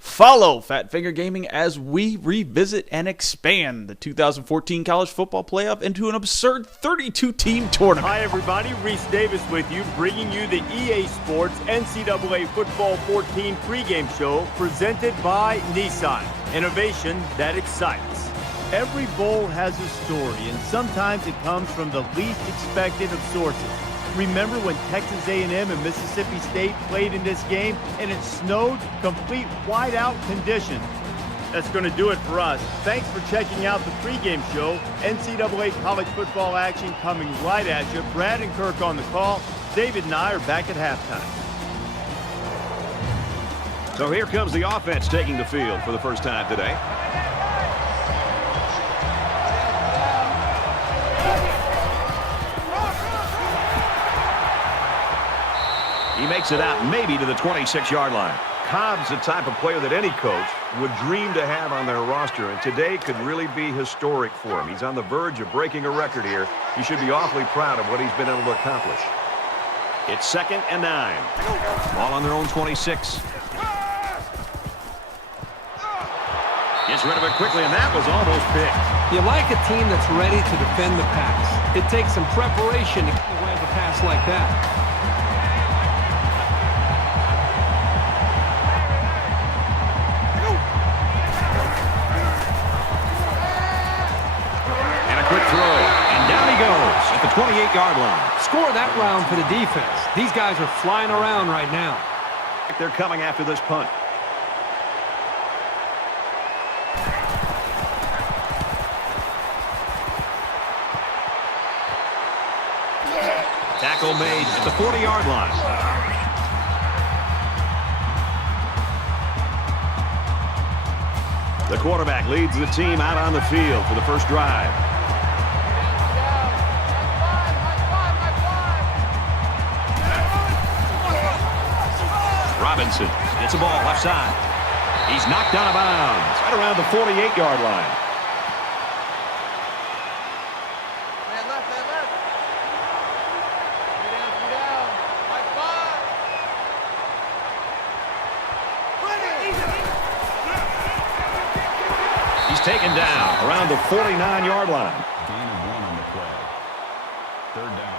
Follow Fat Finger Gaming as we revisit and expand the 2014 College Football Playoff into an absurd 32-team tournament. Hi, everybody. Reese Davis with you, bringing you the EA Sports NCAA Football 14 pregame show presented by Nissan. Innovation that excites. Every bowl has a story, and sometimes it comes from the least expected of sources. Remember when Texas A&M and Mississippi State played in this game and it snowed, complete whiteout conditions? That's going to do it for us. Thanks for checking out the pregame show. NCAA college football action coming right at you. Brad and Kirk on the call. David and I are back at halftime. So here comes the offense taking the field for the first time today. He makes it out maybe to the 26-yard line. Cobb's the type of player that any coach would dream to have on their roster, and today could really be historic for him. He's on the verge of breaking a record here. He should be awfully proud of what he's been able to accomplish. It's 2nd and 9. Ball on their own 26. Gets rid of it quickly, and that was almost picked. You like a team that's ready to defend the pass. It takes some preparation to get away with a pass like that. Quick throw, and down he goes at the 28-yard line. Score that round for the defense. These guys are flying around right now. They're coming after this punt. Tackle made at the 40-yard line. The quarterback leads the team out on the field for the first drive. Robinson gets a ball left side. He's knocked out of bounds right around the 48-yard line. Man left. Three down. High five. He's taken down around the 49-yard line. Gain of 1 on the play. 3rd down.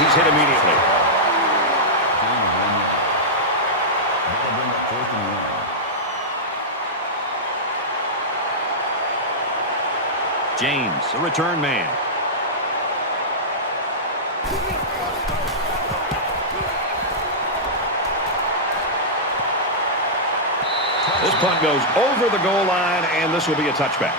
He's hit immediately. Gain of 1 yard. That'll bring up 4th and 1. James, the return man. This punt goes over the goal line, and this will be a touchback.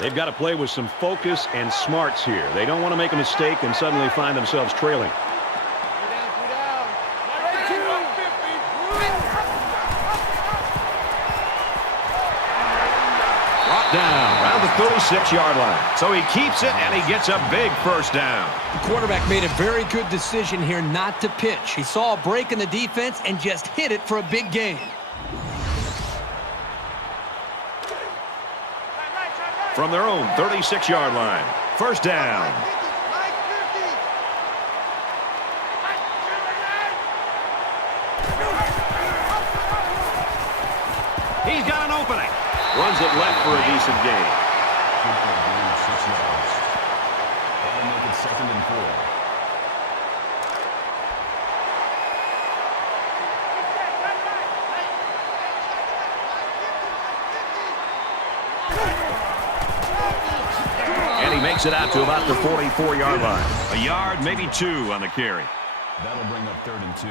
They've got to play with some focus and smarts here. They don't want to make a mistake and suddenly find themselves trailing. Brought down around the 36-yard line. So he keeps it, and he gets a big first down. The quarterback made a very good decision here not to pitch. He saw a break in the defense and just hit it for a big gain. From their own 36-yard line. First down. He's got an opening. Runs it left for a decent gain. Good for a gain of 6 yards. That'll make it 2nd and 4. And he makes it out to about the 44-yard line. A yard, maybe 2 on the carry. That'll bring up 3rd and 2.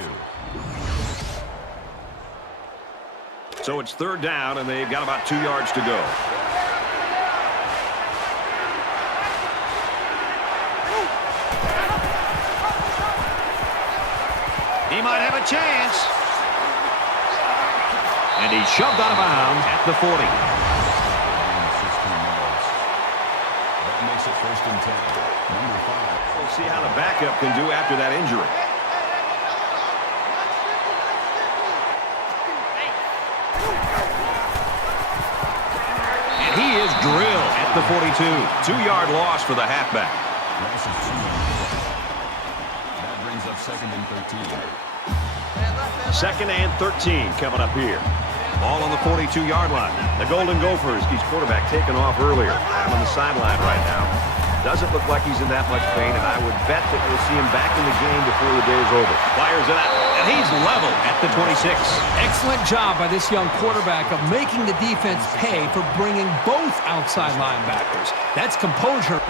So it's 3rd down, and they've got about 2 yards to go. He might have a chance. And he's shoved out of bounds at the 40. That makes it 1st and 10. Number 5. We'll see how the backup can do after that injury. at the 42. 2-yard loss for the halfback. Loss of 2 on the play. That brings up 2nd and 13. Second and 13 coming up here. Ball on the 42-yard line. The Golden Gophers, he's quarterback taken off earlier. I'm on the sideline right now. Doesn't look like he's in that much pain, and I would bet that we'll see him back in the game before the day is over. Fires it out, and he's level at the 26. Excellent job by this young quarterback of making the defense pay for bringing both outside linebackers. That's composure.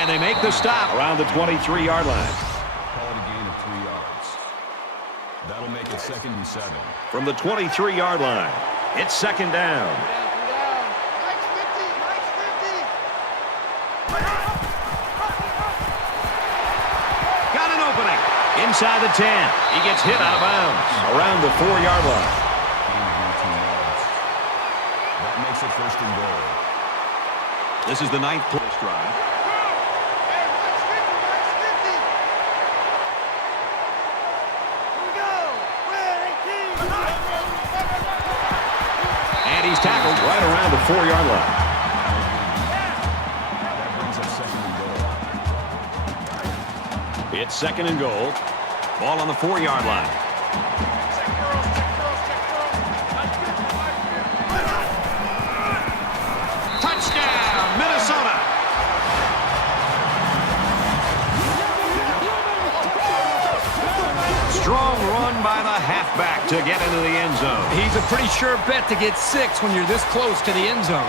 And they make the stop around the 23-yard line. Call it a gain of 3 yards. That'll make it 2nd and 7. From the 23-yard line, it's 2nd down. Got an opening. Inside the 10. He gets hit out of bounds around the 4-yard line. Gain of 18 yards. That makes it 1st and goal. This is the 9th play drive. And he's tackled right around the 4-yard line. That brings up 2nd and goal. It's 2nd and goal. Ball on the 4-yard line. Touchdown, Minnesota! Strong run by the halfback to get into the end zone. He's a pretty sure bet to get 6 when you're this close to the end zone.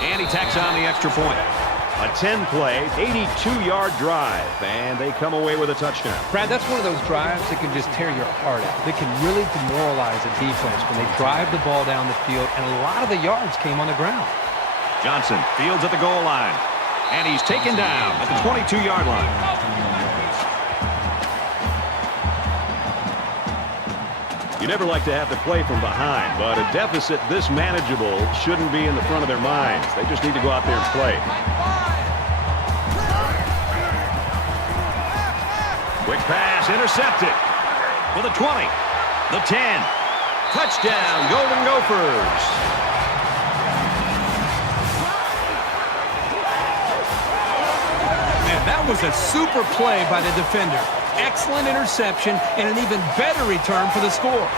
And he tacks on the extra point. A 10-play, 82-yard drive, and they come away with a touchdown. Brad, that's one of those drives that can just tear your heart out. They can really demoralize a defense when they drive the ball down the field, and a lot of the yards came on the ground. Johnson fields at the goal line, and he's taken down at the 22-yard line. You never like to have to play from behind, but a deficit this manageable shouldn't be in the front of their minds. They just need to go out there and play. Quick pass, intercepted. For the 20, the 10. Touchdown, Golden Gophers. Man, that was a super play by the defender. Excellent interception and an even better return for the score.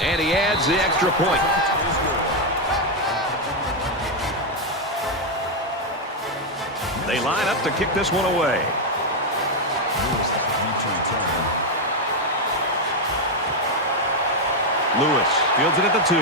And he adds the extra point. They line up to kick this one away. Lewis fields it at the 2.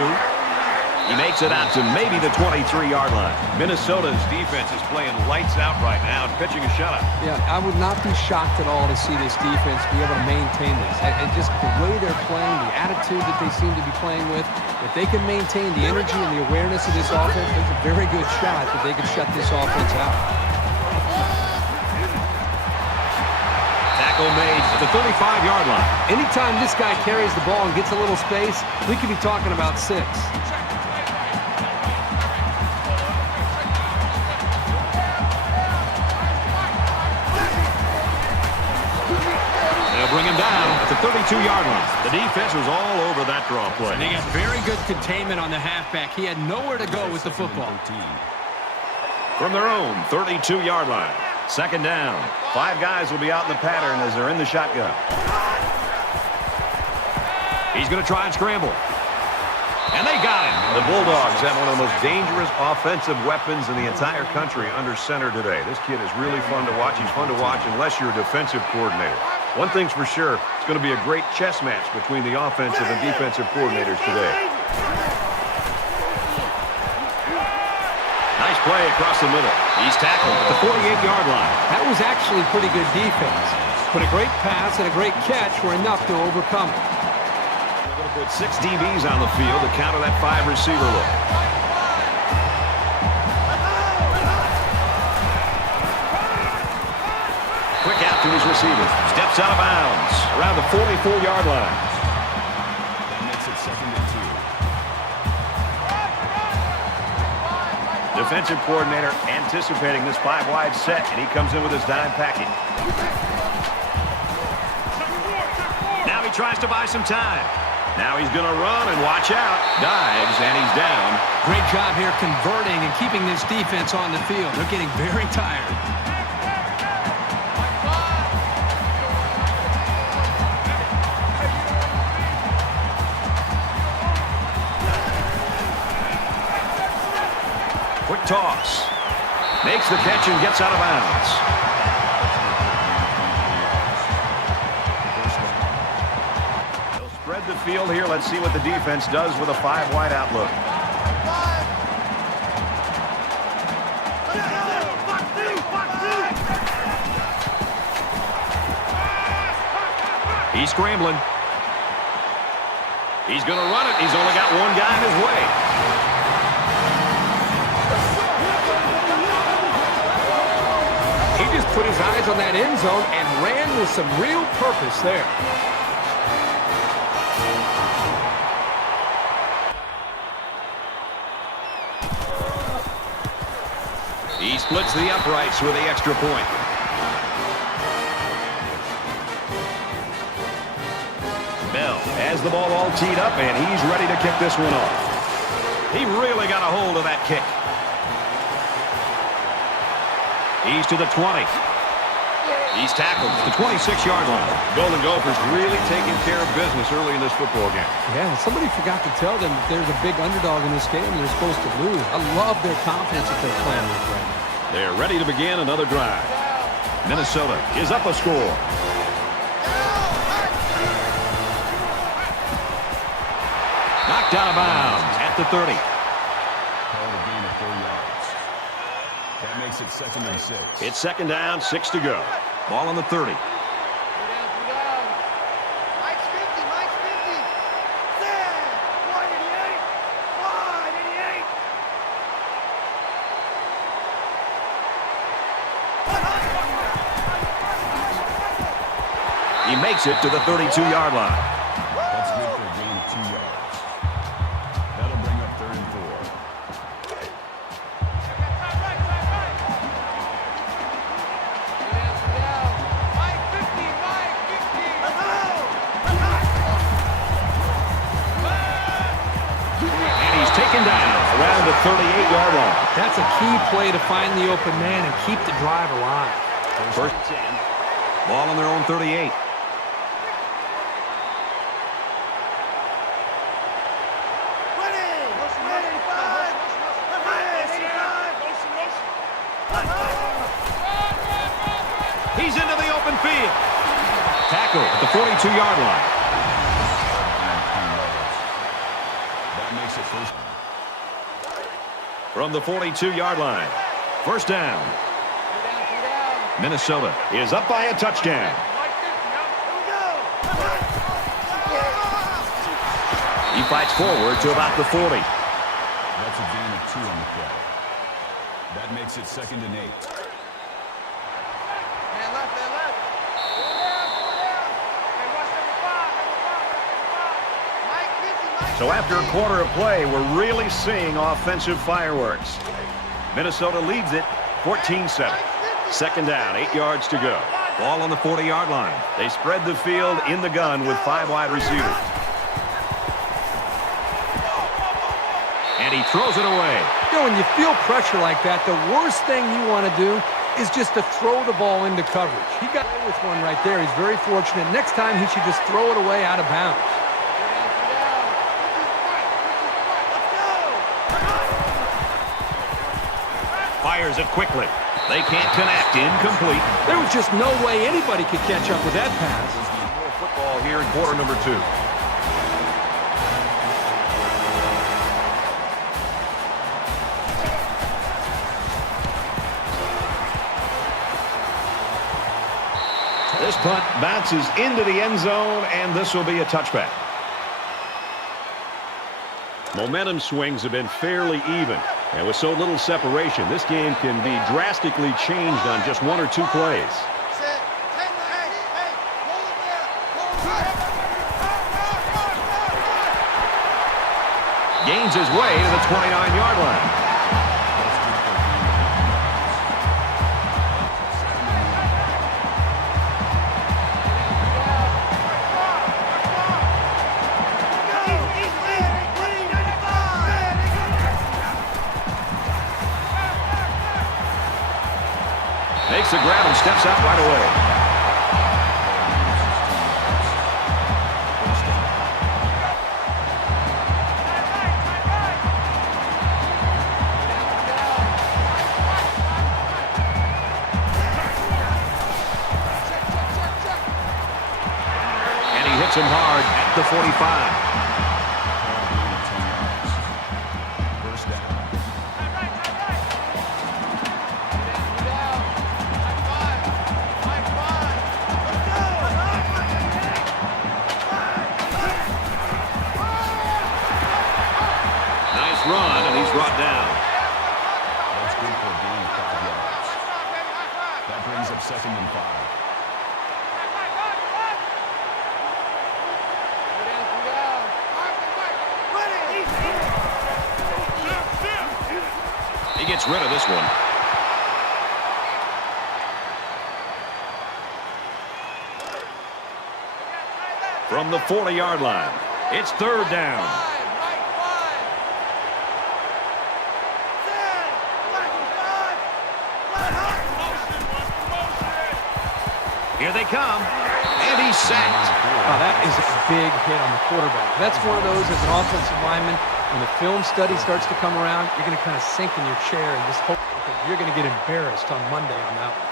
He makes it out to maybe the 23-yard line. Minnesota's defense is playing lights out right now, pitching a shutout. Yeah, I would not be shocked at all to see this defense be able to maintain this. And just the way they're playing, the attitude that they seem to be playing with, if they can maintain the energy and the awareness of this offense, there's a very good shot that they could shut this offense out. Tackle made at the 35-yard line. Anytime this guy carries the ball and gets a little space, we could be talking about 6. Bring him down at the 32-yard line. The defense was all over that draw play. And they got very good containment on the halfback. He had nowhere to go with the football. From their own 32-yard line. 2nd down. 5 guys will be out in the pattern as they're in the shotgun. He's going to try and scramble. And they got him. The Bulldogs have one of the most dangerous offensive weapons in the entire country under center today. This kid is really fun to watch. He's fun to watch unless you're a defensive coordinator. One thing's for sure, it's going to be a great chess match between the offensive and defensive coordinators today. Nice play across the middle. He's tackled at the 48-yard line. That was actually pretty good defense. But a great pass and a great catch were enough to overcome it. They're going to put 6 DBs on the field to counter that 5-receiver look. Quick out to his receiver. Steps out of bounds around the 44-yard line. That makes it 2nd and 2. Defensive coordinator anticipating this 5-wide set, and he comes in with his dime package. Now he tries to buy some time. Now he's going to run and watch out. Dives, and he's down. Great job here converting and keeping this defense on the field. They're getting very tired. Quick toss. Makes the catch and gets out of bounds. They'll spread the field here. Let's see what the defense does with a 5-wide outlook. He's scrambling. He's going to run it. He's only got one guy in his way. He just put his eyes on that end zone and ran with some real purpose there. He splits the uprights with the extra point. Bell has the ball all teed up, and he's ready to kick this one off. He really got a hold of that kick. He's to the 20. He's tackled at the 26-yard line. Golden Gophers really taking care of business early in this football game. Yeah, somebody forgot to tell them that there's a big underdog in this game and they're supposed to lose. I love their confidence that they're playing with right now. They're ready to begin another drive. Minnesota is up a score. Knocked out of bounds at the 30. Called a gain of 4 yards. That makes it 2nd and 6. It's 2nd down, 6 to go. Ball on the 30. Mike's 50, Mike's 50. Set. 188. 188. He makes it to the 32-yard line. That's good for a gain of 2 yards. That'll bring up 3rd and 4. Mike 50, Mike 50. And he's taken down around the 38-yard line. That's a key play to find the open man and keep the drive alive. First and 10. Ball on their own 38. He's into the open field. Tackle at the 42-yard line. That makes it 1st. From the 42-yard line. First down. Minnesota is up by a touchdown. He fights forward to about the 40. That's a gain of 2 on the play. That makes it 2nd and 8. Man left, man left. Hey, watch number 5. Mike 50, Mike. So after a quarter of play, we're really seeing offensive fireworks. Minnesota leads it 14-7. 2nd down, 8 yards to go. Ball on the 40-yard line. They spread the field in the gun with 5 wide receivers. And he throws it away. You know, when you feel pressure like that, the worst thing you want to do is just to throw the ball into coverage. He got away with one right there. He's very fortunate. Next time, he should just throw it away out of bounds. Fires it quickly. They can't connect. Incomplete. There was just no way anybody could catch up with that pass. More football here in quarter number 2. This punt bounces into the end zone, and this will be a touchback. Momentum swings have been fairly even, and with so little separation, this game can be drastically changed on just 1 or 2 plays. Set. 10 leg. Gains his way to the 29-yard line. Makes the grab and steps out right away. Him hard at the 45. First down. Nice run, and he's brought down. That's good for a gain of 5 yards. That brings up 2nd and 5. He gets rid of this one. From the 40-yard line, it's 3rd down. Here they come, and he's sacked. Oh, that is a big hit on the quarterback. That's one of those as an offensive lineman. When the film study starts to come around, you're going to kind of sink in your chair and just hope that you're going to get embarrassed on Monday on that one.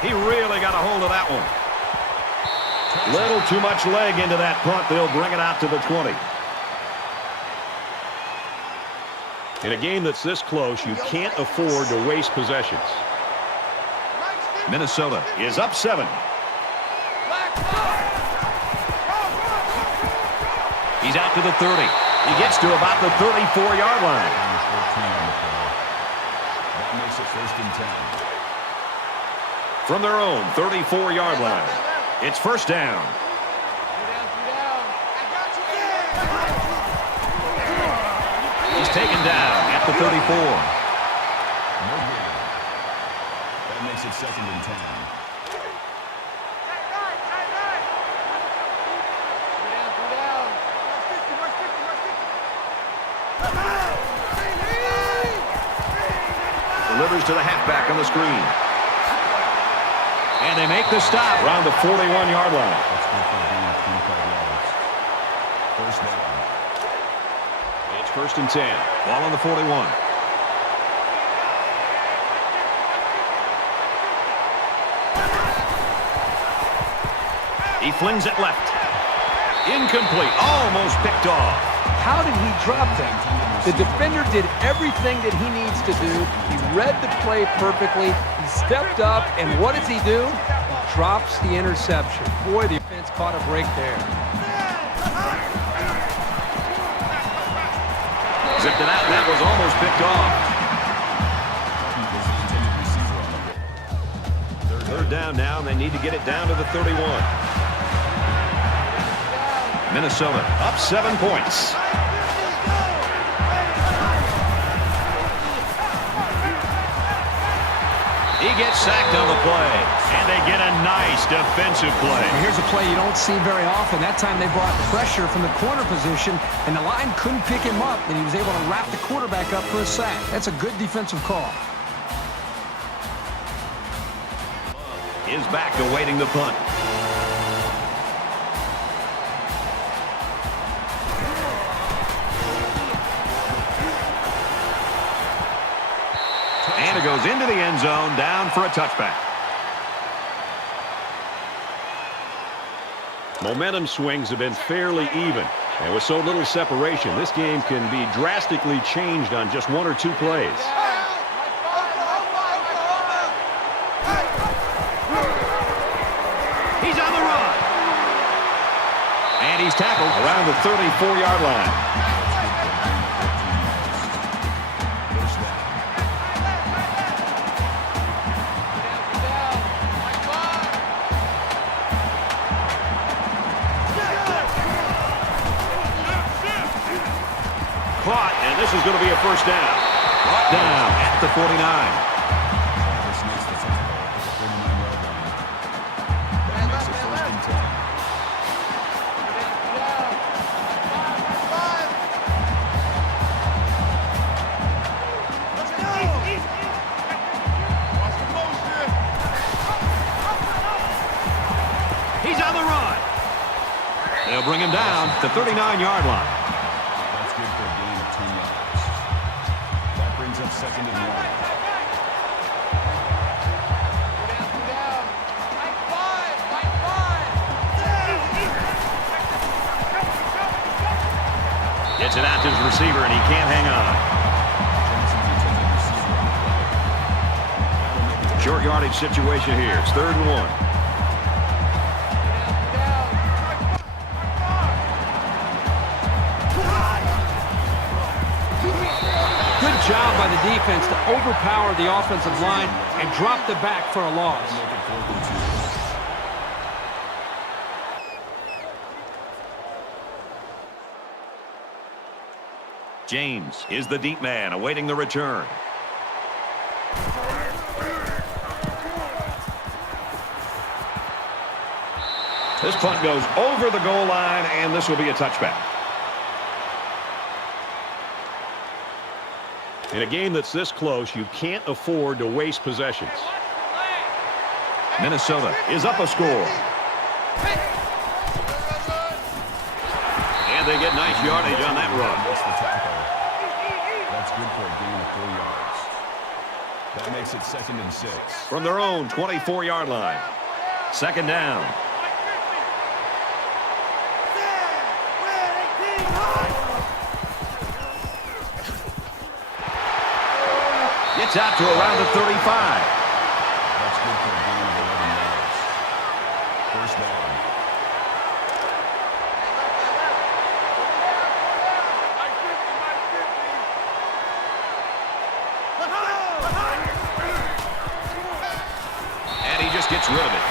He really got a hold of that one. Little too much leg into that punt. They'll bring it out to the 20. In a game that's this close, you can't afford to waste possessions. Minnesota is up 7. He's out to the 30. He gets to about the 34-yard line. That makes it 1st and 10. From their own 34-yard line, it's 1st down. He's taken down at the 34. No gain. That makes it 2nd and 10. Delivers to the halfback on the screen. And they make the stop around the 41-yard line. That's good for a gain of 25 yards. 1st down. It's 1st and 10. Ball on the 41. He flings it left. Incomplete. Almost picked off. How did he drop that? The defender did everything that he needs to do. He read the play perfectly. He stepped up, and what does he do? He drops the interception. Boy, the defense caught a break there. Zipped it out, and that was almost picked off. Third down now, and they need to get it down to the 31. Minnesota up 7 points. He gets sacked on the play, and they get a nice defensive play. And here's a play you don't see very often. That time they brought pressure from the corner position, and the line couldn't pick him up, and he was able to wrap the quarterback up for a sack. That's a good defensive call. Is back awaiting the punt. And it goes into the end zone, down for a touchback. Momentum swings have been fairly even. And with so little separation, this game can be drastically changed on just 1 or 2 plays. He's on the run. And he's tackled around the 34-yard line. is going to be a first down. Brought down at the 49. Travis makes the tackle at the 49-yard line. That makes it 1st and 10. He's on the run. They'll bring him down at the 39-yard line. That's good for a gain of 10 yards. That brings up 2nd and 1. Gets it out to his receiver, and he can't hang on. Johnson, the intended receiver on the play. That'll make it Short yardage situation here. It's 3rd and 1. Good job by the defense to overpower the offensive line and drop the back for a loss. make it 4th and 2. James is the deep man awaiting the return. This punt goes over the goal line, and this will be a touchback. In a game that's this close, you can't afford to waste possessions. Minnesota is up a score. And they get nice yardage on that run. Makes the tackle. That's good for a gain of 4 yards. That makes it 2nd and 6. From their own 24-yard line. 2nd down. Gets out to around the 35. That's good for a gain of 11 yards. 1st down. And he just gets rid of it.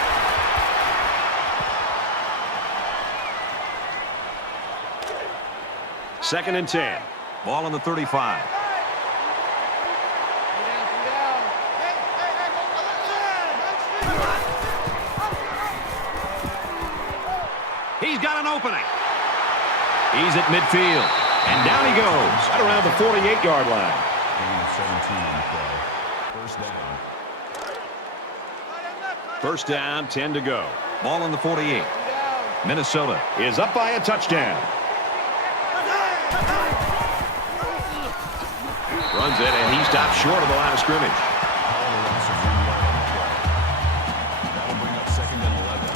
Second and 10. Ball on the 35. He's got an opening. He's at midfield. And down he goes at around the 48-yard line. Gain of 17 on the play. 1st down. 1st down, 10 to go. Ball on the 48. Minnesota is up by a touchdown. Runs it, and he stops short of the line of scrimmage. Power loss of 1 yard on the play. That'll bring up 2nd and 11.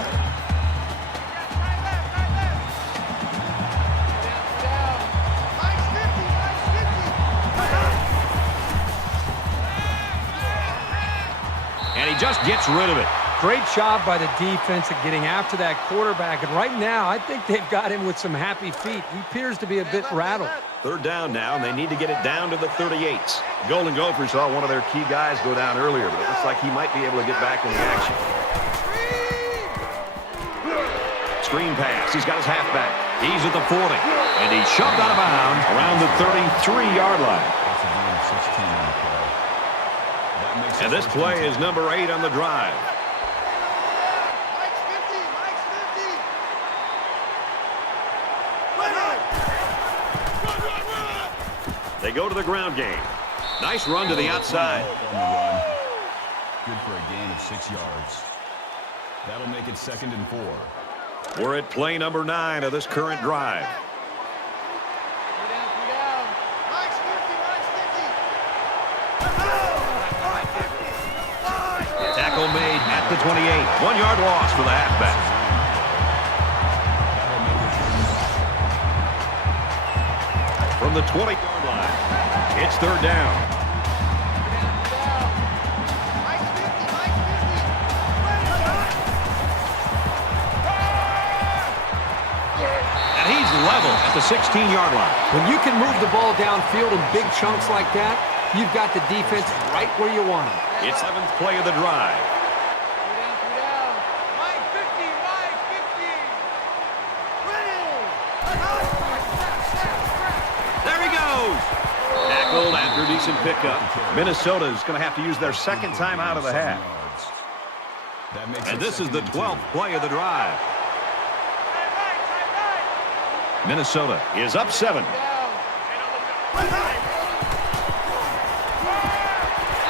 And he just gets rid of it. Great job by the defense at getting after that quarterback. And right now, I think they've got him with some happy feet. He appears to be a bit rattled. 3rd down now, and they need to get it down to the 38s. Golden Gophers saw one of their key guys go down earlier, but it looks like he might be able to get back in the action. Screen pass. He's got his halfback. He's at the 40, and he's shoved out of bounds around the 33-yard line. That's a gain of 16 on the play. That makes And it this 1st play and is 10. number 8 on the drive. They go to the ground game. Nice run to the outside. On the run. Good for a gain of 6 yards. That'll make it 2nd and 4. We're at play number 9 of this current drive. Tackle made at the 28. 1 yard loss for the halfback. From the 20-yard line, it's 3rd down. And he's level at the 16-yard line. When you can move the ball downfield in big chunks like that, you've got the defense right where you want them. It's 7th play of the drive. There he goes. decent pickup. Minnesota is going to have to use their second time out of the half. And this is the 12th play of the drive. Minnesota is up 7.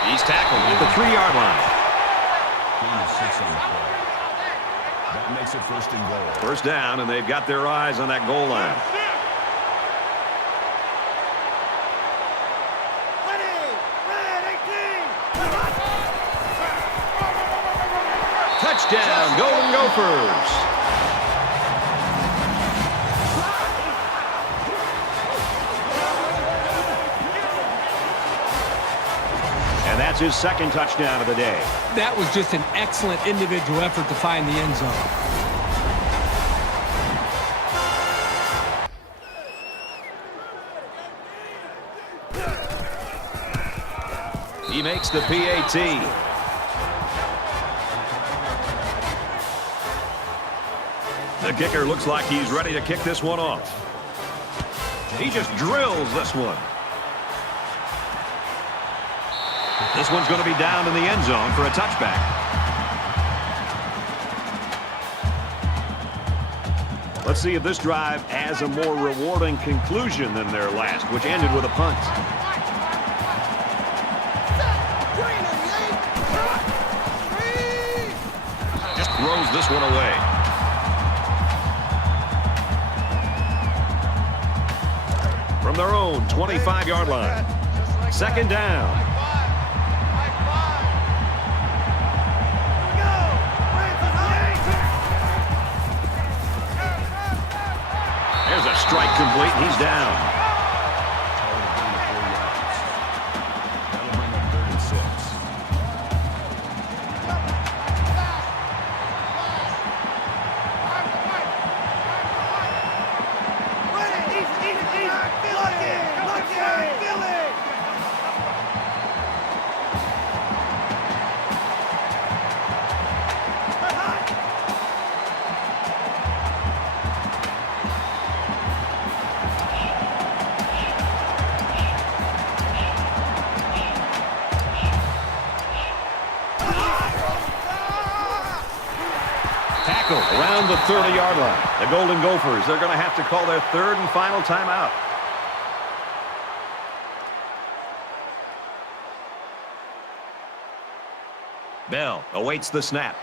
He's tackled at the 3-yard line. That makes it 1st and goal. First down, and they've got their eyes on that goal line. Touchdown, Golden Gophers. And that's his second touchdown of the day. That was just an excellent individual effort to find the end zone. He makes the PAT. The kicker looks like he's ready to kick this one off. He just drills this one. This one's going to be down in the end zone for a touchback. Let's see if this drive has a more rewarding conclusion than their last, which ended with a punt. Just throws this one away. From their own 25-yard line. Second down. There's a strike complete, and he's down. That'll bring up 3rd and 6. Around the 30-yard line. The Golden Gophers, they're going to have to call their 3rd and final timeout. Bell awaits the snap.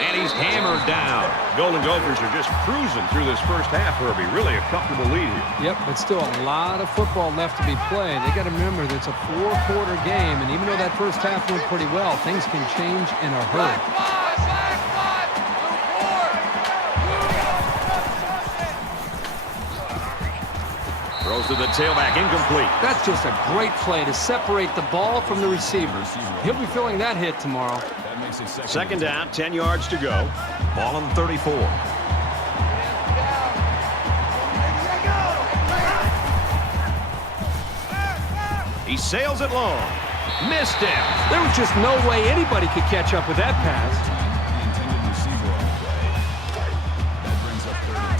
And he's hammered down. Golden Gophers are just cruising through this first half, Herbie. Really a comfortable lead here. Yep, but still a lot of football left to be played. They got to remember that it's a 4-quarter game, and even though that first half went pretty well, things can change in a hurry. Throws to the tailback, incomplete. That's just a great play to separate the ball from the receiver. He'll be feeling that hit tomorrow. That makes it Second down, 10 yards to go. Ball on the 34. He sails it long. Missed him. There was just no way anybody could catch up with that pass. The intended receiver on the play. That brings up 3rd and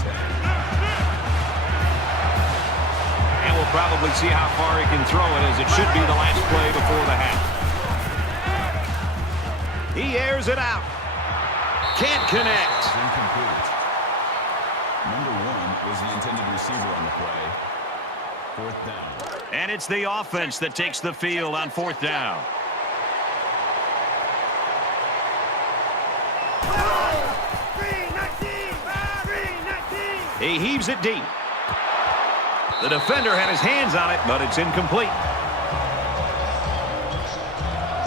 10. And we'll probably see how far he can throw it, as it should be the last play before the half. He airs it out. Can't connect. Incomplete. Number 1 was the intended receiver on the play. 4th down. And it's the offense that takes the field on 4th down. He heaves it deep. The defender had his hands on it, but it's incomplete.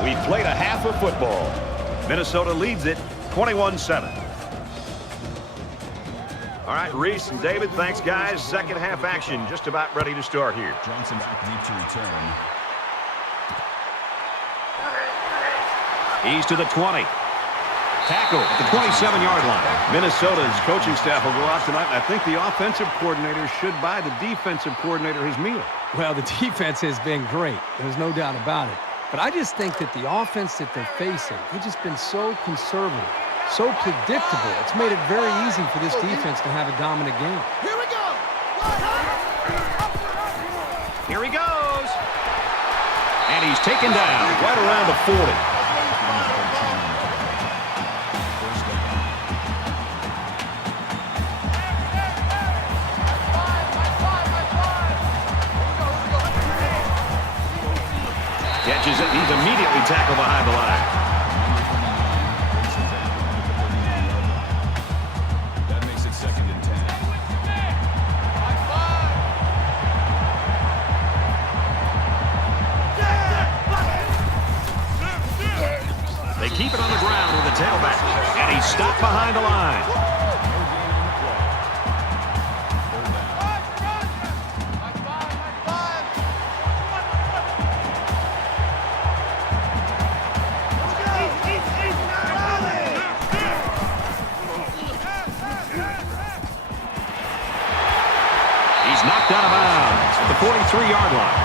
We've played a half of football. Minnesota leads it 21-7. All right, Reese and David, thanks, guys. Second half action just about ready to start here. Johnson back deep to return. He's to the 20. Tackle at the 27-yard line. Minnesota's coaching staff will go out tonight, and I think the offensive coordinator should buy the defensive coordinator his meal. Well, the defense has been great. There's no doubt about it. But I just think that the offense that they're facing, they've just been so conservative. so predictable. It's made it very easy for this defense to have a dominant game. Here we go. Here he goes. And he's taken down right around the 40. Catches it. He's immediately tackled behind the line. That makes it 2nd and 10. They keep it on the ground with the tailback. And he's stopped behind the line. Knocked out of bounds at the 43-yard line.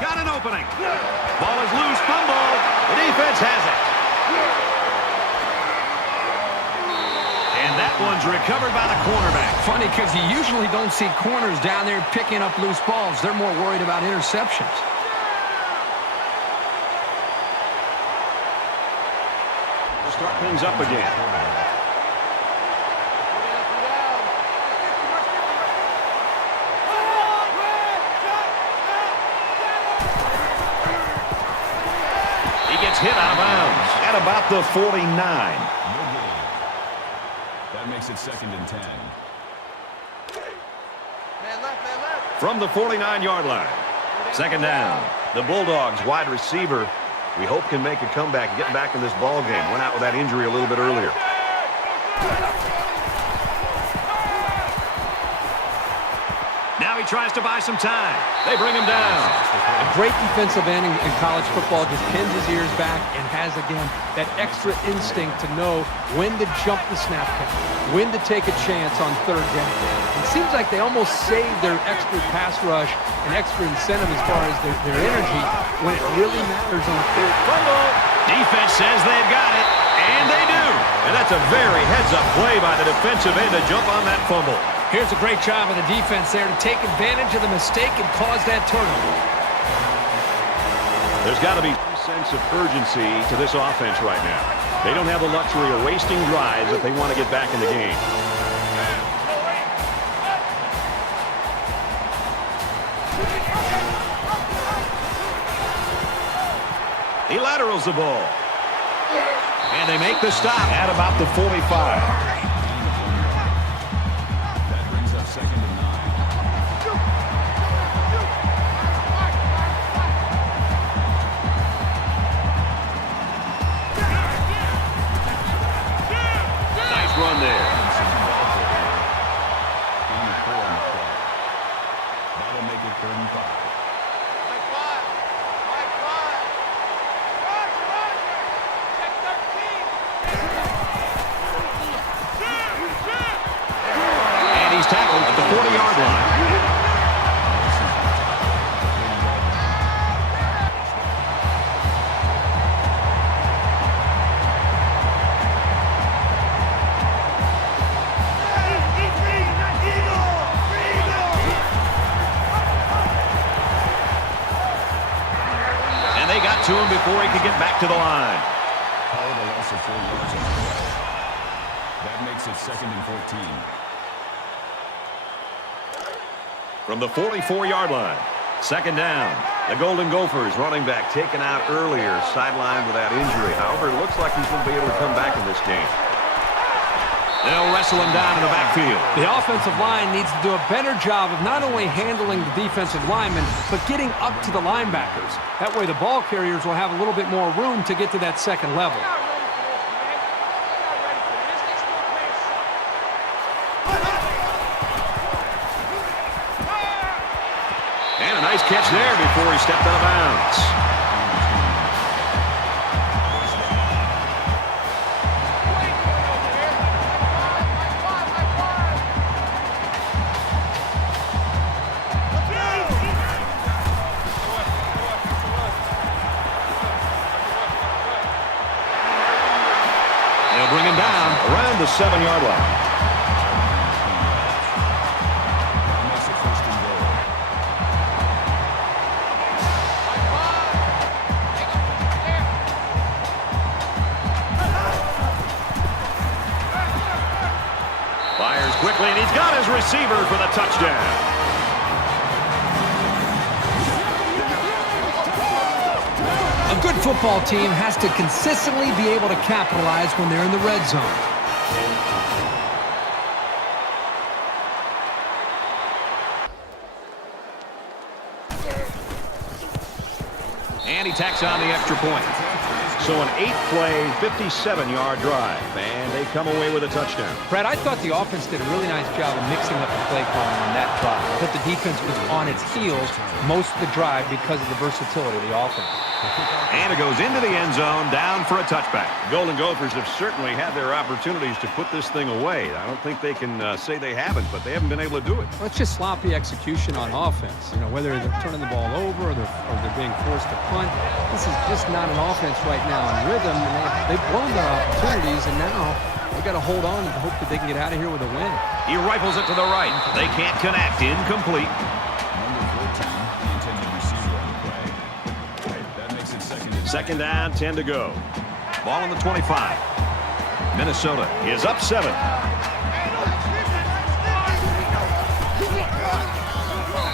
Got an opening. Ball is loose. Fumble. The defense has it. That one's recovered by the cornerback. Funny because you usually don't see corners down there picking up loose balls. They're more worried about interceptions. Start things up again. He gets hit out of bounds at about the 49. That makes it 2nd and 10. Man left. From the 49-yard line. 2nd down. The Bulldogs wide receiver, we hope, can make a comeback and get back in this ball game. Went out with that injury a little bit earlier. Now he tries to buy some time. They bring him down. A great defensive end in college football just pins his ears back and has, again, that extra instinct to know when to jump the snap count, when to take a chance on 3rd down. It seems like they almost save their extra pass rush and extra incentive as far as their energy when it really matters on 3rd. Fumble. Defense says they've got it, and they do. And that's a very heads-up play by the defensive end to jump on that fumble. Here's a great job of the defense there to take advantage of the mistake and cause that turnover. There's got to be some sense of urgency to this offense right now. They don't have the luxury of wasting drives if they want to get back in the game. He laterals the ball. And they make the stop at about the 45. Run there. That'll make it 3rd and 5. And he's tackled at the 40-yard line. To him before he could get back to the line. Called a loss of 4 yards on the play. That makes it 2nd and 14. From the 44-yard line. 2nd down. The Golden Gophers running back taken out earlier, sidelined with that injury. However, it looks like he's going to be able to come back in this game. They'll wrestle him down in the backfield. The offensive line needs to do a better job of not only handling the defensive linemen, but getting up to the linebackers. That way the ball carriers will have a little bit more room to get to that 2nd level. And a Nice catch there before he stepped out of bounds. They'll bring him down around the 7-yard line. Fires quickly, and he's got his receiver for the touchdown. A good football team has to consistently be able to capitalize when they're in the red zone. And he tacks on the extra point. So an 8-play, 57-yard drive, and they come away with a touchdown. Brad, I thought the offense did a really nice job of mixing up the play calling on that drive. I thought the defense was on its heels most of the drive because of the versatility of the offense. And it goes into the end zone, down for a touchback. Golden Gophers have certainly had their opportunities to put this thing away. I don't think they can say they haven't, but they haven't been able to do it. Well, it's just sloppy execution on offense. You know, whether they're turning the ball over or they're being forced to punt. This is just not an offense right now in rhythm, and they've blown their opportunities, and now they got to hold on and hope that they can get out of here with a win. He rifles it to the right. They can't connect. Incomplete. Number 14, the intended receiver on the play. That makes it Second down, 10 to go. Ball on the 25. Minnesota is up 7.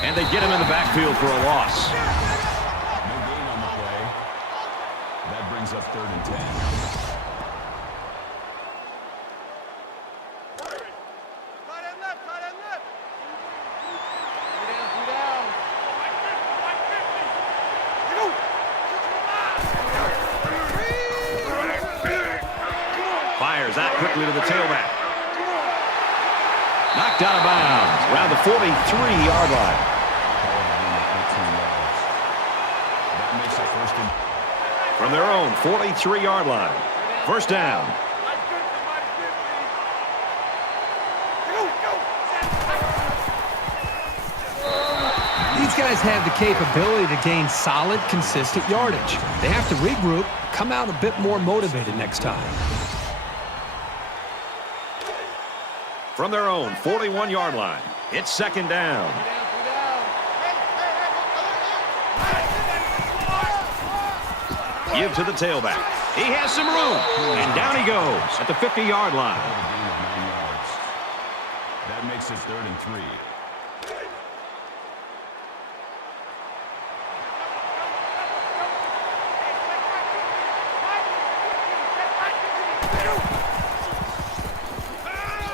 And they get him in the backfield for a loss. No gain on the play. That brings up 3rd and 10. Fires out quickly to the tailback. Knocked out of bounds around the 43-yard line. That makes it 1st and... From their own 43-yard line. First down. These guys have the capability to gain solid, consistent yardage. They have to regroup, come out a bit more motivated next time. From their own 41-yard line. It's second down. Give to the tailback. He has some room. And down he goes at the 50-yard line. That makes it 3rd and 3.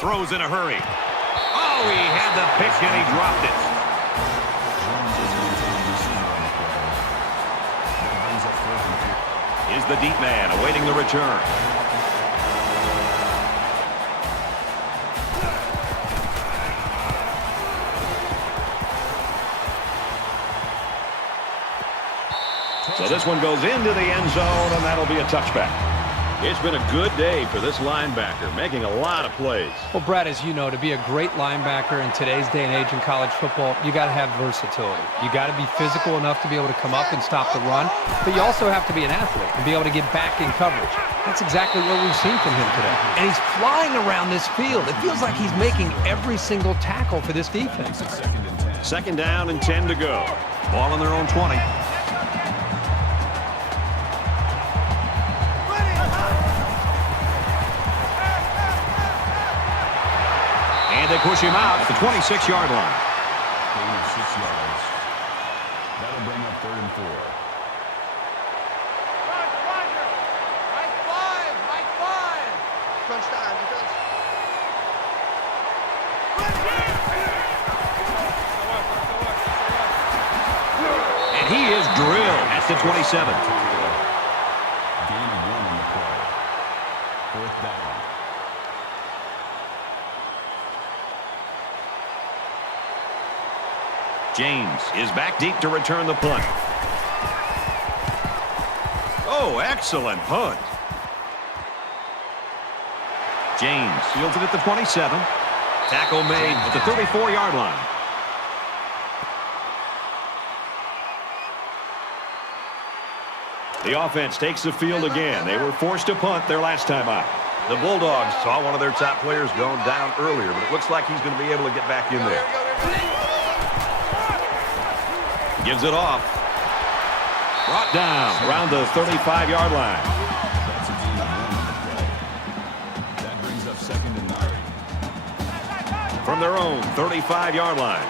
Throws in a hurry. Oh, he had the pick and he dropped it. Is the deep man awaiting the return. So this one goes into the end zone, and that'll be a touchback. It's been a good day for this linebacker, making a lot of plays. Well, Brad, as you know, to be a great linebacker in today's day and age in college football, you got to have versatility. You got to be physical enough to be able to come up and stop the run, but you also have to be an athlete and be able to get back in coverage. That's exactly what we've seen from him today. And he's flying around this field. It feels like he's making every single tackle for this defense. Second down and 10 to go. Ball on their own 20. And they push him out at the 26-yard line. Gain of 6 yards. That'll bring up 3rd and 4. Crunch time, defense. And he is drilled at the 27. Gain of 1 on the play. 4th down. James is back deep to return the punt. Oh, excellent punt. James fields it at the 27. Tackle made at the 34-yard line. The offense takes the field again. They were forced to punt their last time out. The Bulldogs saw one of their top players going down earlier, but it looks like he's going to be able to get back in there. Gives it off. Brought down around the 35-yard line. That's a gain of 1 on the play. That brings up 2nd and 9. From their own 35-yard line.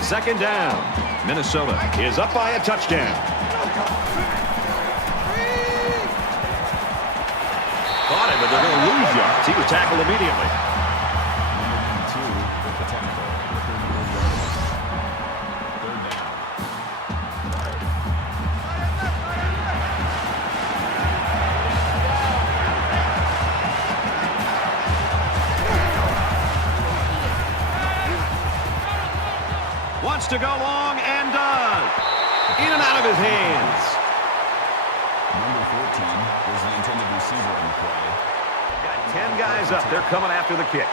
2nd down. Minnesota is up by a touchdown. Caught him, but they're going to lose yards. He was tackled immediately. Number 92 with the tackle. Return to 1 yard line. 3rd down. Wants to go long and does. In and out of his hands. Number 14 was the intended receiver on the play. Got 10 guys up. They're coming after the kick.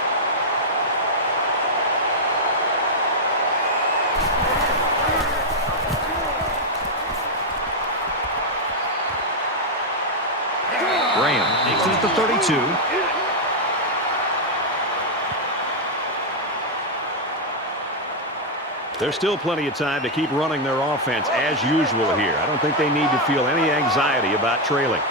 Graham takes it at the 32. There's still plenty of time to keep running their offense as usual here. I don't think they need to feel any anxiety about trailing.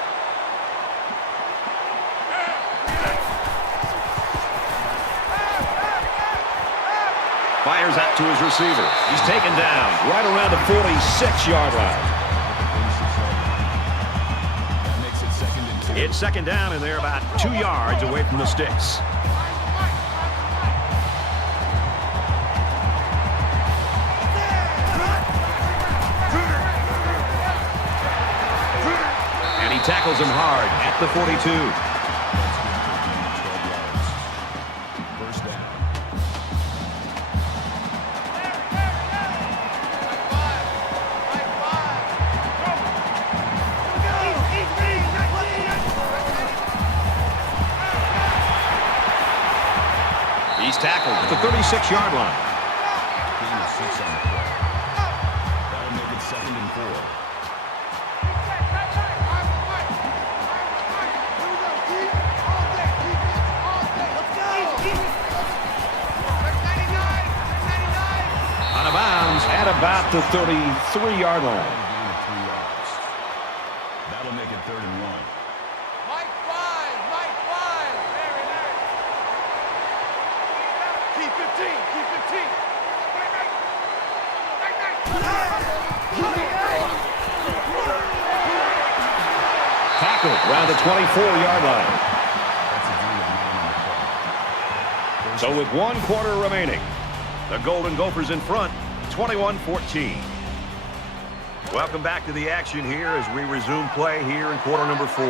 Fires out to his receiver. He's taken down right around the 46-yard line. That makes it 2nd and 2. It's 2nd down, and they're about 2 yards away from the sticks. And he tackles him hard at the 42. That's good for a gain of 12 yards. 1st down. He's tackled at the 36-yard line. Gain of 6 on the play. That'll make it 2nd and 4. Out of bounds At about the 33-yard line. gain of 3 yards. That'll make it 3rd and 1. Mike 5, Mike 5. Keep 15, keep 15. Tackled around the 24-yard line. That's a gain of 9 on the play. So with 1 quarter remaining, the Golden Gophers in front, 21-14. Welcome back to the action here as we resume play here in quarter number 4.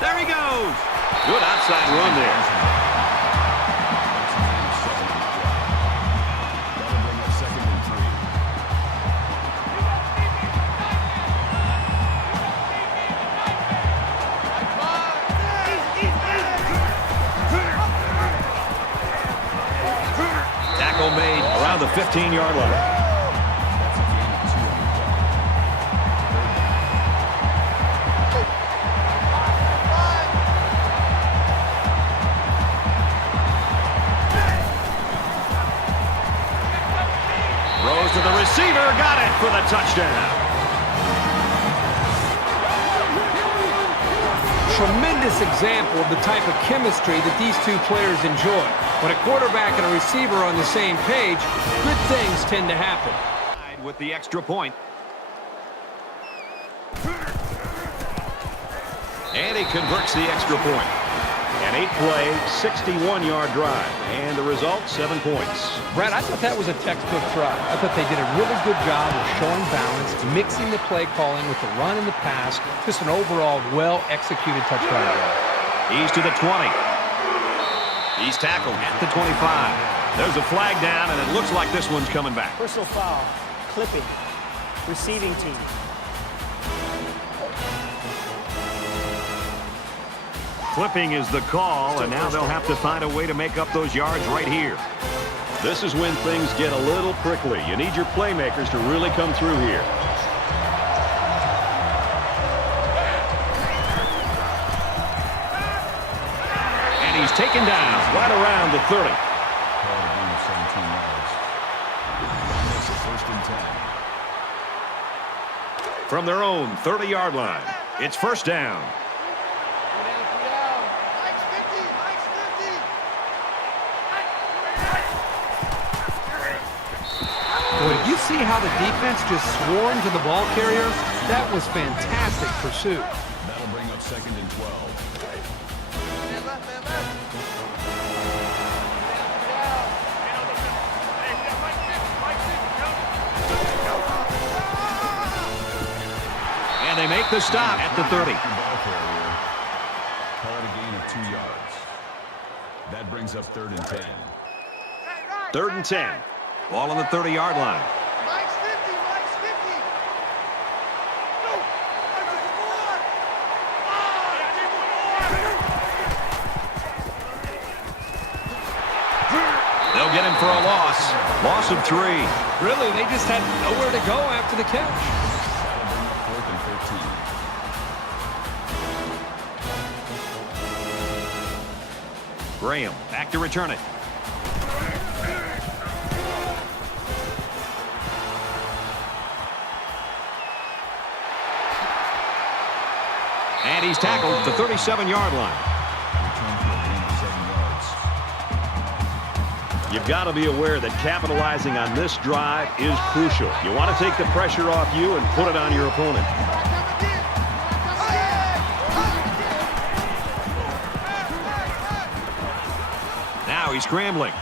There he goes. Good outside run there. That's a gain of 7 on the play. That'll bring up 2nd and 3. Tackle made around the 15-yard line. That's a gain of 2 on the play. 3rd down. Throws to the receiver, got it for the touchdown. Tremendous example of the type of chemistry that these two players enjoy. When a quarterback and a receiver are on the same page, good things tend to happen. With the extra point. And he converts the extra point. An 8-play, 61-yard drive. And the result, 7 points. Brad, I thought that was a textbook drive. I thought they did a really good job of showing balance, mixing the play calling with the run and the pass. Just an overall well-executed touchdown drive. He's to the 20. He's tackled at the 25. There's a flag down, and it looks like this one's coming back. Personal foul, clipping, receiving team. Clipping is the call, and now they'll have to find a way to make up those yards right here. This is when things get a little prickly. You need your playmakers to really come through here. And he's taken down right around the 30. From their own 30-yard line, it's first down. Boy, did you see how the defense just swarmed to the ball carrier? That was fantastic pursuit. That'll bring up second and 12. And they make the stop at the 30. Ball carrier. Call it a gain of 2 yards. That brings up third and 10. Third and 10. Ball on the 30-yard line. Mike's 50, Mike's 50. No, I'm just bored. They'll get him for a loss. Loss of 3. Really, they just had nowhere to go after the catch. That'll bring up fourth and 13. Graham back to return it. And he's tackled at the 37-yard line. Return for a gain of 7 yards. You've got to be aware that capitalizing on this drive is crucial. You want to take the pressure off you and put it on your opponent. Now he's scrambling.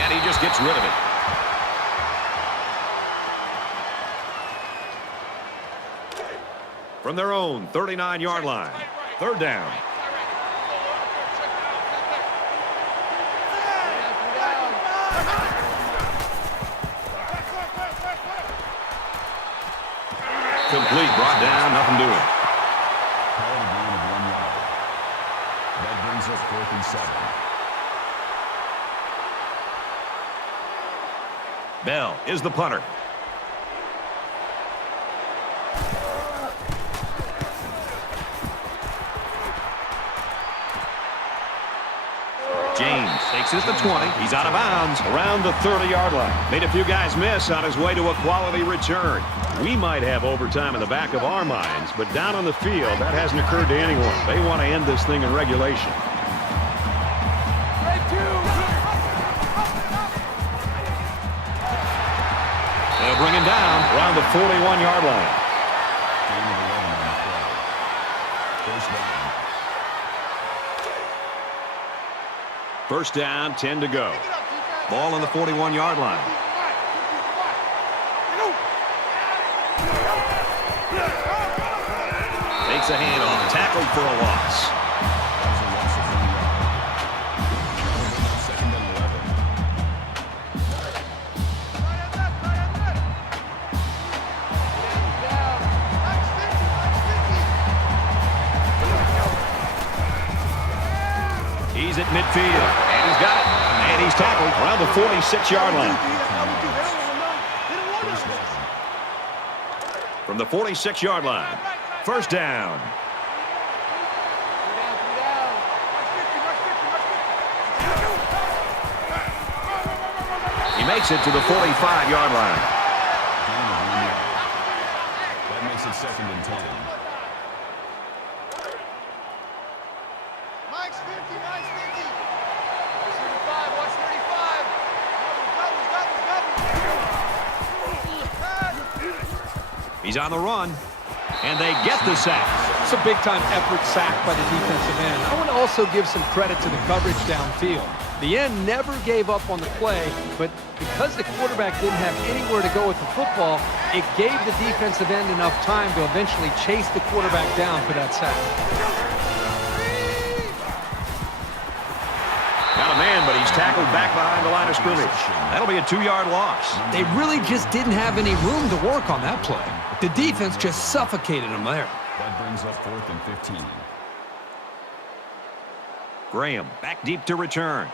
And he just gets rid of it. From their own 39-yard line. Third down. Complete, brought down, nothing doing. Call it a gain of 1 yard. That brings up fourth and 7. Bell is the punter. James takes it at the 20. He's out of bounds around the 30-yard line. Made a few guys miss on his way to a quality return. We might have overtime in the back of our minds, but down on the field, that hasn't occurred to anyone. They want to end this thing in regulation. They'll bring him down around the 41-yard line. Gain of 11 on the play. First down. First down, 10 to go. Ball on the 41-yard line. Takes a handoff, tackled for a loss. That's a loss of 1 yard. Second and 11. He's at midfield, and he's got it. And he's tackled around the 46-yard line. From the 46-yard line, first down. He makes it to the 45-yard line. That makes it second and 10. Mike's 50, Mike's 50. Watch 35, watch 35. He's on the run, and they get the sack. It's a big-time effort sack by the defensive end. I want to also give some credit to the coverage downfield. The end never gave up on the play, but because the quarterback didn't have anywhere to go with the football, it gave the defensive end enough time to eventually chase the quarterback down for that sack. Got a man, but he's tackled back behind the line of scrimmage. That'll be a 2-yard loss. They really just didn't have any room to work on that play. The defense just suffocated them there. That brings up 4th and 15. Graham back deep to return.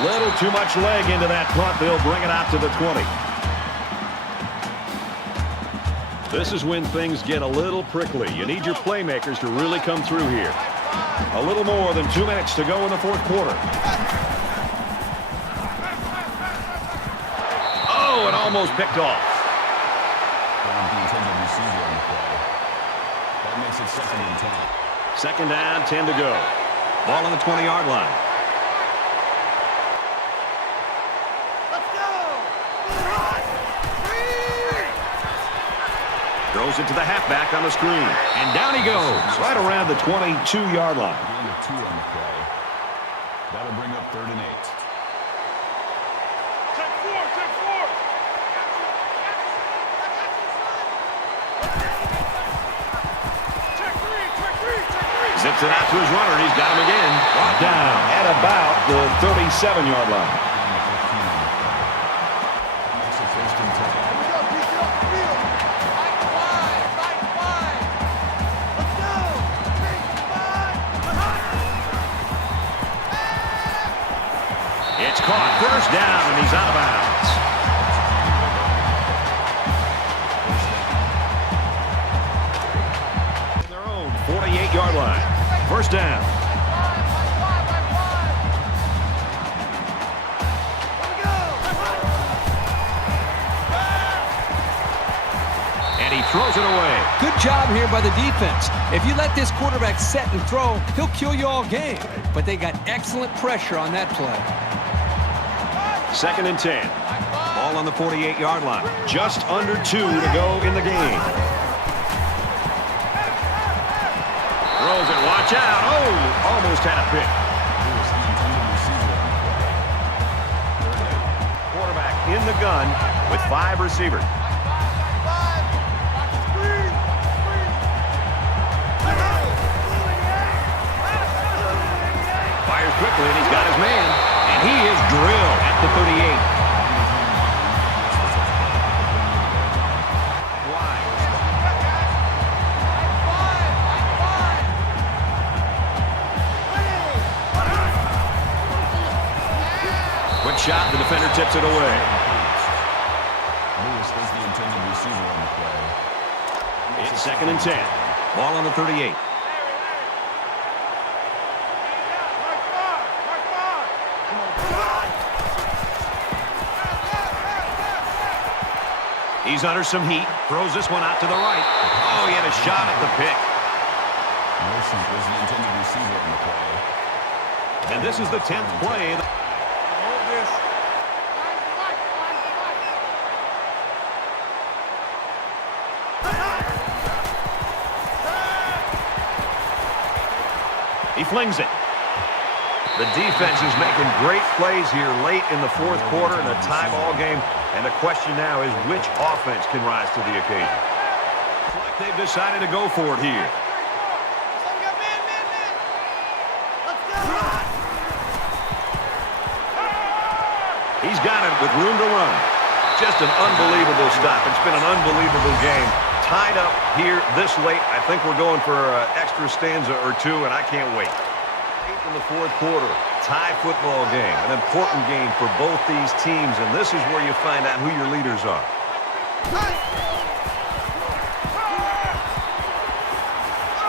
Little too much leg into that punt. They'll bring it out to the 20. This is when things get a little prickly. You need your playmakers to really come through here. A little more than 2 minutes to go in the fourth quarter. Oh, and almost picked off. The intended receiver on the play. That makes it 2nd and 10. Second down, 10 to go. Ball on the 20-yard line. Throws it to the halfback on the screen. And down he goes, right around the 22-yard line. Gain of 2 on the play. That'll bring up 3rd and 8. Check 4, check 4. Check 3, check 3, check 3. Zips it out to his runner. He's got him again. Brought down at about the 37-yard line. Makes it 1st and 10. We got to pick it up the field. Like 5, like 5. Let's go. 3, 5. It's caught. First down, and he's out of bounds. In their own 48-yard line. First down. And he throws it away. Good job here by the defense. If you let this quarterback set and throw, he'll kill you all game. But they got excellent pressure on that play. 2nd and 10. Ball on the 48-yard line. Just under 2 to go in the game. Throws it. Watch out. Oh, almost had a pick. Quarterback in the gun with 5 receivers. Fires quickly, and he's got his man. And he is drilled at the 38. Quick shot, the defender tips it away. Lewis is the intended receiver on the play. It's 2nd and 10. Ball on the 38. He's under some heat. Throws this one out to the right. Oh, he had a shot at the pick. Wilson was the intended receiver on the play. And this is the 10th play. He flings it. The defense is making great plays here late in the fourth quarter in a tie-ball game. And the question now is which offense can rise to the occasion. Looks like they've decided to go for it here. He's got it with room to run. Just an unbelievable stop. It's been an unbelievable game. Tied up here this late. I think we're going for an extra stanza or two, and I can't wait. In the fourth quarter, tie football game, an important game for both these teams, and this is where you find out who your leaders are.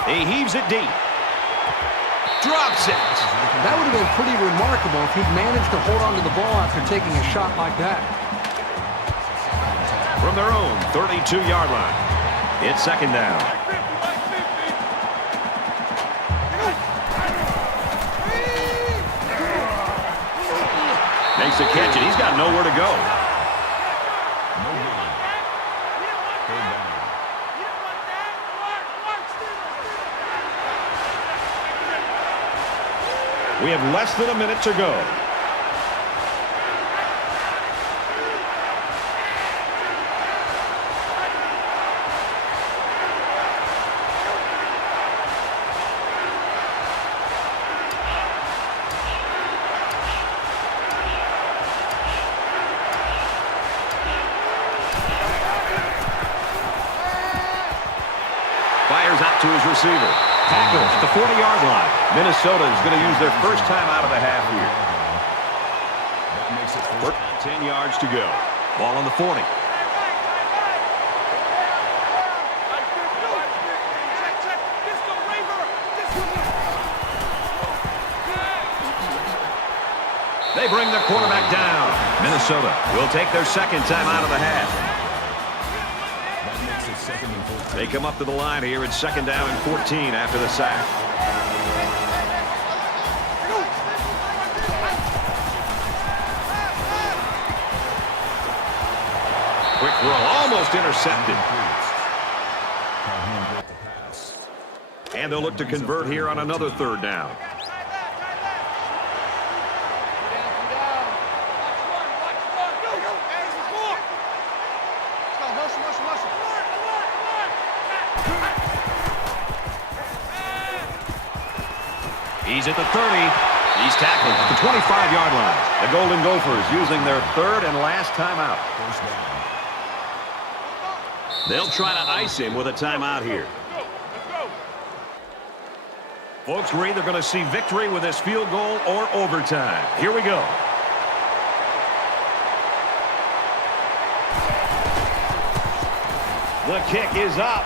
He heaves it deep. Drops it. That would have been pretty remarkable if he'd managed to hold on to the ball after taking a shot like that. From their own 32-yard line. It's second down. Makes the catch, and he's got nowhere to go. We have less than a minute to go. Fires out to his receiver. Tackle at the 40-yard line. Minnesota is going to use their first time out of the half here. That makes it 10 yards to go. Ball on the 40. They bring the quarterback down. Minnesota will take their second time out of the half. That makes it 2nd and 14. They come up to the line here. It's second down and 14 after the sack. Quick throw, almost intercepted. And they'll look to convert here on another third down. He's at the 30. He's tackled at the 25-yard line. The Golden Gophers using their third and last timeout. They'll try to ice him with a timeout here. Folks, we're either going to see victory with this field goal or overtime. Here we go. The kick is up.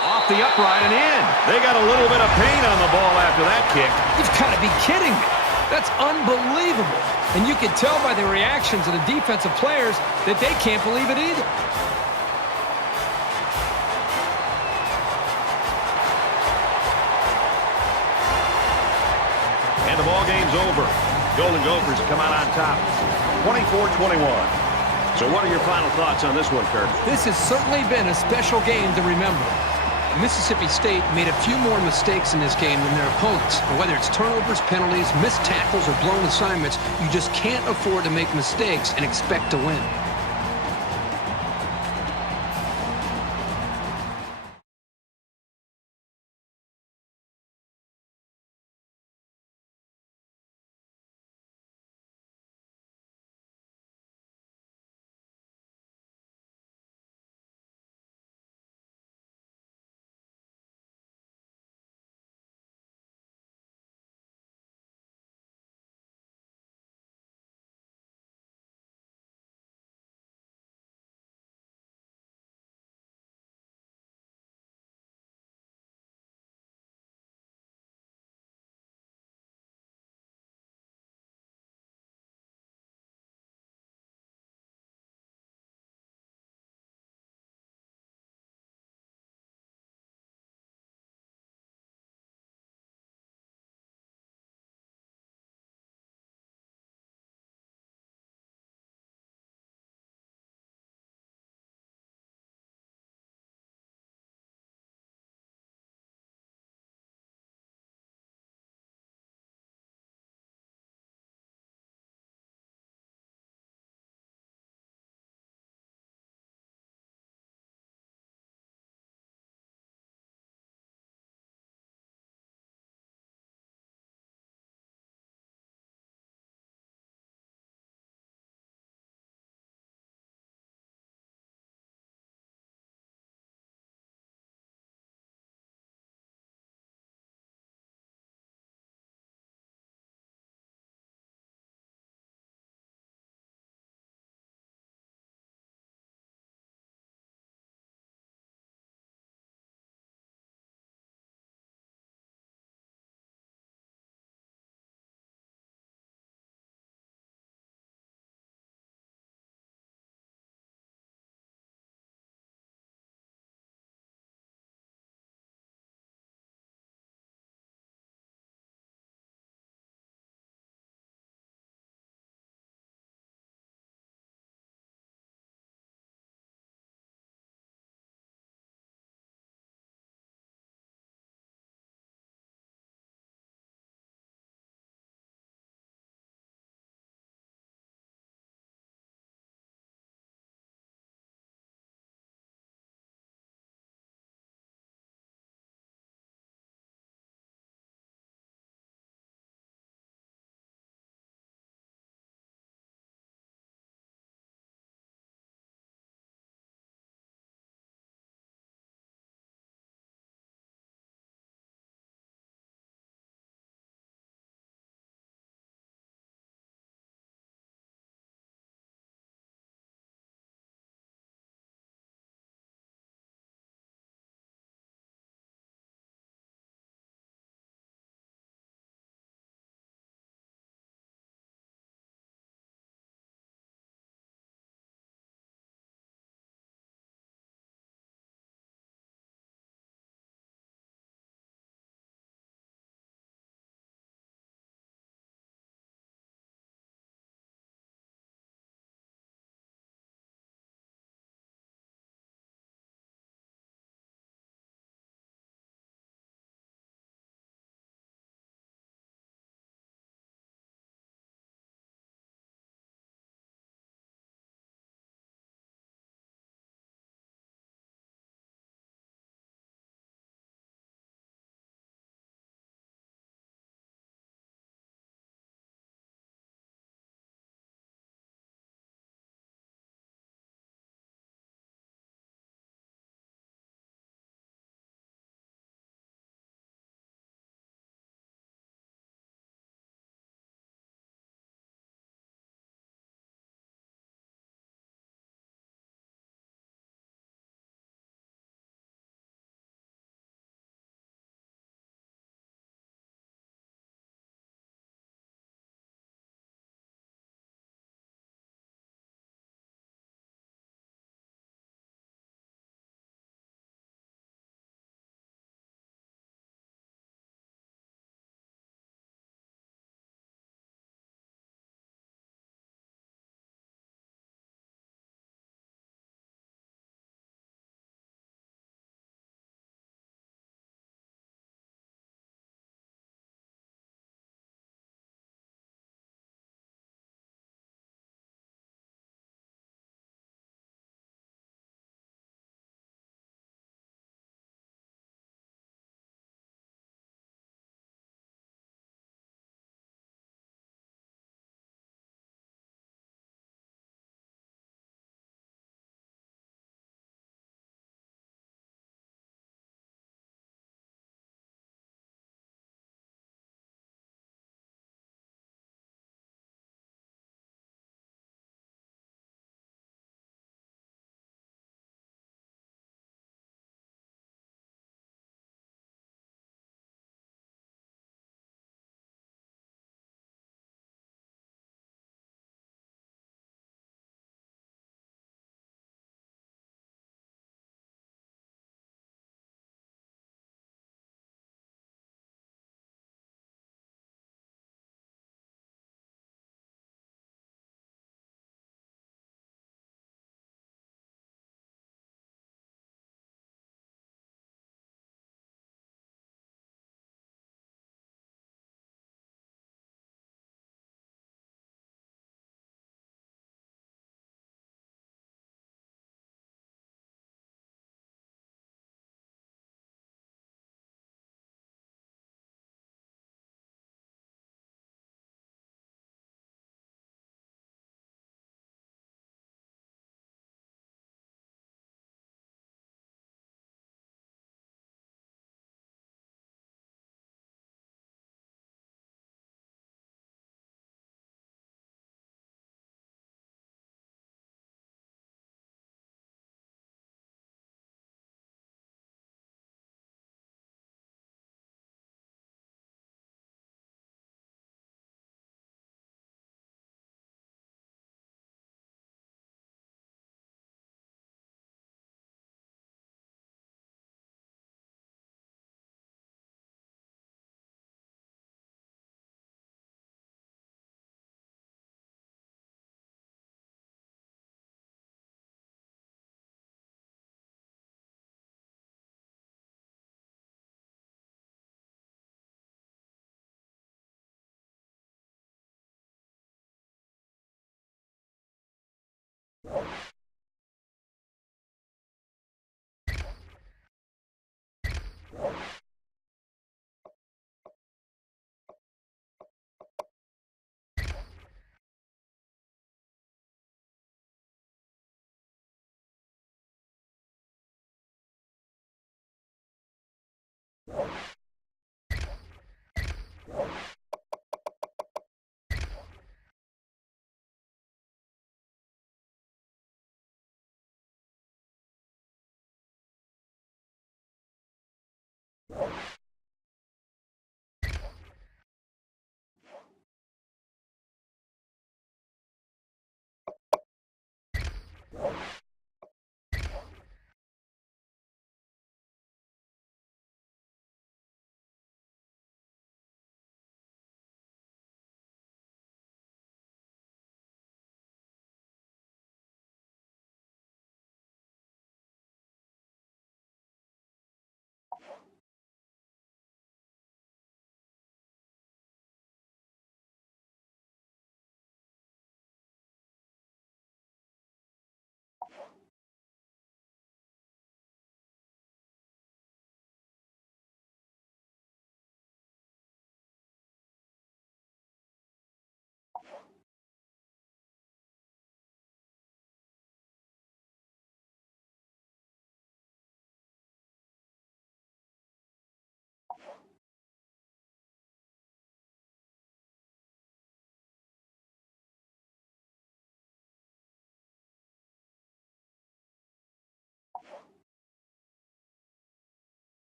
Off the upright and in. They got a little bit of pain on the ball after that kick. You've got to be kidding me. That's unbelievable. And you can tell by the reactions of the defensive players that they can't believe it either. And the ball game's over. Golden Gophers come out on top, 24-21. So what are your final thoughts on this one, Kirk? This has certainly been a special game to remember. Mississippi State made a few more mistakes in this game than their opponents. And whether it's turnovers, penalties, missed tackles, or blown assignments, you just can't afford to make mistakes and expect to win.